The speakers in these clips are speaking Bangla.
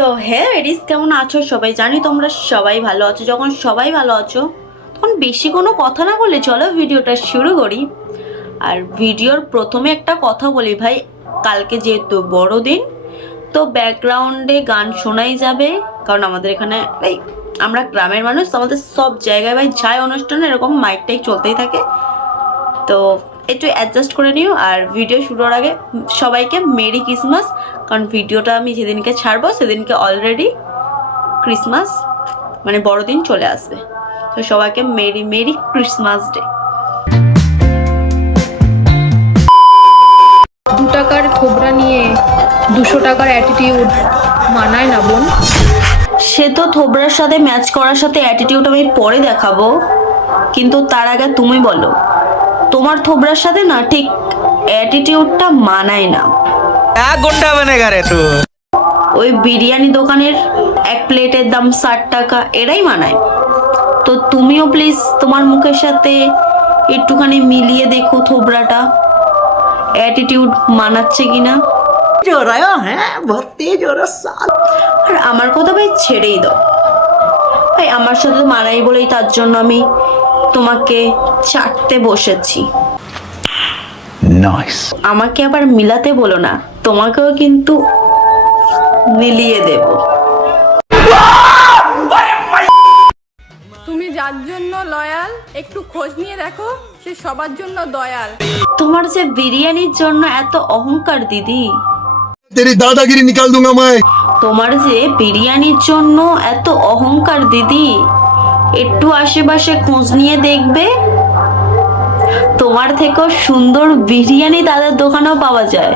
তো হ্যাঁ এডিস, কেমন আছো সবাই? জানি তোমরা সবাই ভালো আছো। যখন সবাই ভালো আছো তখন বেশি কোনো কথা না বলে চলো ভিডিওটা শুরু করি। আর ভিডিওর প্রথমে একটা কথা বলি ভাই, কালকে যেহেতু বড়দিন, তো ব্যাকগ্রাউন্ডে গান শোনাই যাবে, কারণ আমাদের এখানে ভাই আমরা গ্রামের মানুষ, তো আমাদের সব জায়গায় ভাই যায় অনুষ্ঠানে এরকম মাইকটাই চলতেই থাকে, তো একটু অ্যাডজাস্ট করে নিও। আর ভিডিও শুরুর আগে সবাইকে মেরি ক্রিসমাস, কারণ ভিডিওটা আমি যেদিনকে ছাড়বো সেদিনকে অলরেডি ক্রিসমাস মানে বড়দিন চলে আসবে, তো সবাইকে মেরি মেরি ক্রিসমাস ডে। 2 টাকার থোবরা নিয়ে 200 টাকার অ্যাটিটিউড মানায় না বোন। সে তো থোবরার সাথে ম্যাচ করার সাথে অ্যাটিটিউড আমি পরে দেখাবো, কিন্তু তার আগে তুমি বলো, তোমার থোবরার সাথে না ঠিক অ্যাটিটিউডটা মানায় না। গুন্ডা বানেগা রে তুই। ওই বিরিয়ানি দোকানের এক প্লেটের দাম 60 টাকা, এরাই মানায়। তো তুমিও প্লিজ তোমার মুখের সাথে একটুখানি মিলিয়ে দেখো থোবরাটা অ্যাটিটিউড মানাচ্ছে কিনা। আর আমার কথা ভাই ছেড়েই দাও ভাই, আমার সাথে মানাই বলেই তার জন্য আমি তোমাকে চাটতে বসেছি। আমাকে আবার মিলাতে বলো না, তোমাকেও কিন্তু মিলিয়ে দেব। তুমি যার জন্য লয়াল একটু খোঁজ নিয়ে দেখো, সে সবার জন্য দয়াল। তোমার যে বিরিয়ানির জন্য এত অহংকার দিদি, तेरी दादागिरी निकाल दूंगा मैं। তোমার যে বিরিয়ানির জন্য এত অহংকার দিদি, একটু আশেপাশে খোঁজ নিয়ে দেখবে, তোমার থেকেও সুন্দর বিরিয়ানি তাদের দোকানেও পাওয়া যায়।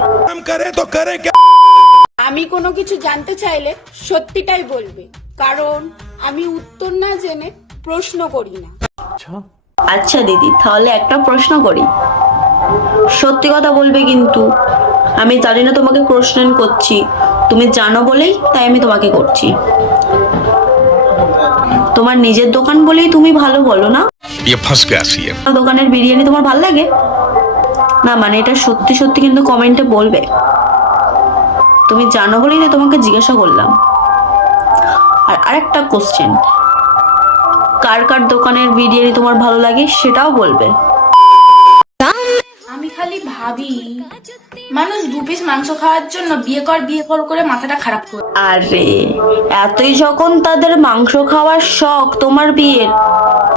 আমি কোনো কিছু জানতে চাইলে সত্যিটাই বলবে, কারণ আমি উত্তর না জেনে প্রশ্ন করি না। আচ্ছা দিদি, তাহলে একটা প্রশ্ন করি, সত্যি কথা বলবে কিন্তু। আমি জানি না তোমাকে কোশ্চেন করছি, তুমি জানো বলেই তাই আমি তোমাকে করছি। তোমার নিজের দোকান বলেই তুমি ভালো বলো না, দোকানের বিরিয়ানি তোমার ভালো লাগে না? মানে এটা সত্যি সত্যি কিন্তু কমেন্টে বলবে। তুমি জানো বলেই তো তোমাকে জিজ্ঞাসা করলাম। আর আরেকটা কোশ্চেন, কার কার দোকানের বিরিয়ানি তোমার ভালো লাগে সেটাও বলবে। আমি খালি ভাবি, মানুষ 2 পিস মাংস খাওয়ার জন্য বিয়ে কর করে মাথাটা খারাপ করে। আরে এতই যখন তাদের মাংস খাওয়ার শখ তোমার বিয়ের,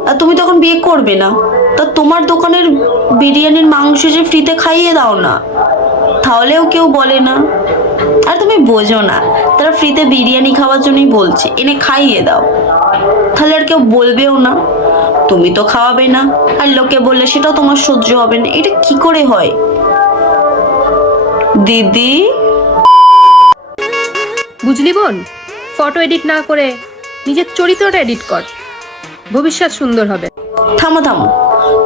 আর তুমি তখন বিয়ে করবে না, তা তোমার দোকানের বিরিয়ানির মাংস যে ফ্রিতে খাইয়ে দাও না, তাহলেও কেউ বলে না। আর তুমি বোঝো না, তারা ফ্রিতে বিরিয়ানি খাওয়ার জন্যই বলছে, এনে খাইয়ে দাও, তাহলে আর কেউ বলবেও না। তুমি তো খাওয়াবে না, আর লোকে বললে সেটাও তোমার সহ্য হবে না। এটা কি করে হয় দিদি? বুঝলি বোন, ফটো এডিট না করে নিজের চরিত্রটা এডিট কর, ভবিষ্যৎ সুন্দর হবে। থামো থামো,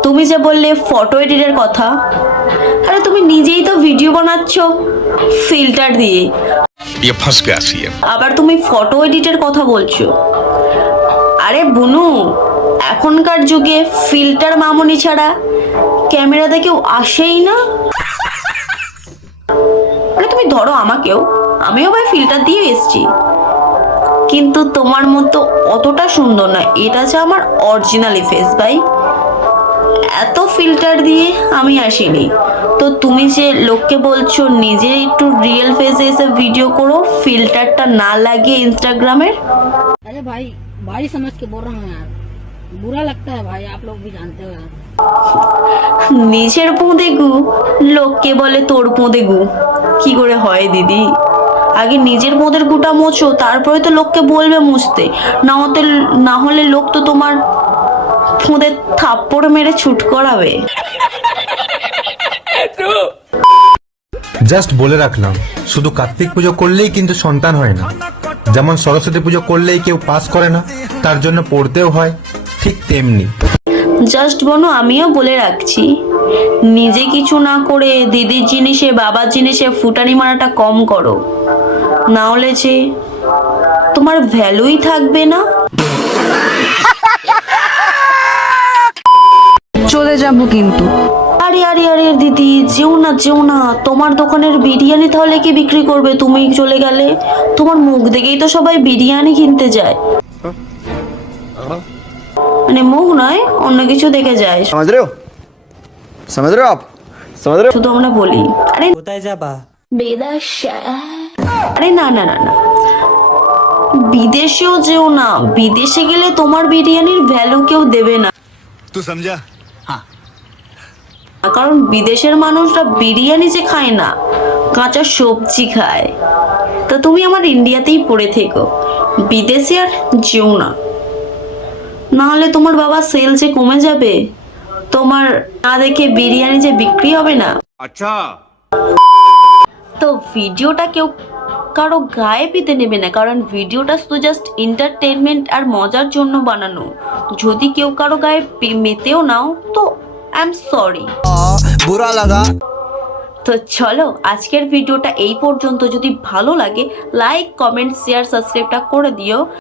তুমি যে বললে ফটো এডিটের কথা, আরে তুমি নিজেই তো ভিডিও বানাচ্ছ ফিল্টার দিয়ে, আবার তুমি ফটো এডিটের কথা বলছো। আরে বুনু, এখনকার যুগে ফিল্টার মামুনি ছাড়া ক্যামেরাতে কেউ আসেই না। আরে তুমি ধরো আমাকেও, আমিও ভাই ফিল্টার দিয়ে এসছি, কিন্তু তোমার মতো অতটা সুন্দর না। এটা যে আমার অরিজিনালি ফেস ভাই, এত ফিল্টার দিয়ে আমি আসিনি। তো তুমি যে লোককে বলছো নিজে একটু রিয়েল ফেসে এসে ভিডিও করো, ফিল্টারটা না লাগিয়ে ইনস্টাগ্রামের। अरे भाई भाई समझ के बोल रहा हूँ यार, बुरा लगता है भाई, आप लोग भी जानते हो यार। নিজের পোঁদে গু, লোককে বলে তোর পোঁদে গু, কি করে হয় দিদি? আগে নিজের পোঁদের গুটা মোছো, তারপরে তো লোককে বলবে মুছতে, না হলে লোক তো তোমার পোঁদে থাপ্পড় মেরে ছুট করাবে। জাস্ট বলে রাখলাম, শুধু কার্তিক পুজো করলেই কিন্তু সন্তান হয় না। যেমন সরস্বতী পুজো করলেই কেউ পাস করে না, তার জন্য পড়তেও হয়, ঠিক তেমনি। জাস্ট বনো, আমিও বলে রাখছি, নিজে কিছু না করে দিদির জিনিসে বাবার জিনিসে ফুটানি মারাটা কম করো, না হলে যে তোমার ভ্যালুই থাকবে না। চলে যাব কিন্তু। আর আরে আরে আরে দিদি যেও না, তোমার দোকানের বিরিয়ানি তাহলে কি বিক্রি করবে? তুমি চলে গেলে, তোমার মুখ দেখেই তো সবাই বিরিয়ানি কিনতে যায়। মানে মুখ নয়, অন্য কিছু দেখে যায়। समझ रहे हो आप समझ रहे हो শুধু আমরা বলি আরে আরে না, বিদেশেও যেও না, বিদেশে গেলে তোমার বিরিয়ানির ভ্যালু কেউ দেবে না। तू समझा? কারণ বিদেশের মানুষরা বিরিয়ানি যে খায় না, কাঁচা সবজি খায়। তো তুমি আমার ইন্ডিয়াতেই পড়ে থেকো, বিদেশে আর যেও না, নাহলে তোমার বাবা সেল যে কমে যাবে, তোমার না দেখে বিরিয়ানি যে বিক্রি হবে না। अच्छा তো ভিডিওটা কেউ কারো গায়ে পেতে নেবে না, কারণ ভিডিওটা শুধু জাস্ট এন্টারটেনমেন্ট আর মজার জন্য বানানো। যদি কেউ কারো গায়ে মেতেও নাও তো আই এম সরি। बुरा लगा তো চলো আজকের ভিডিওটা এই পর্যন্ত। যদি ভালো লাগে লাইক, কমেন্ট, শেয়ার, সাবস্ক্রাইবটা করে দিও।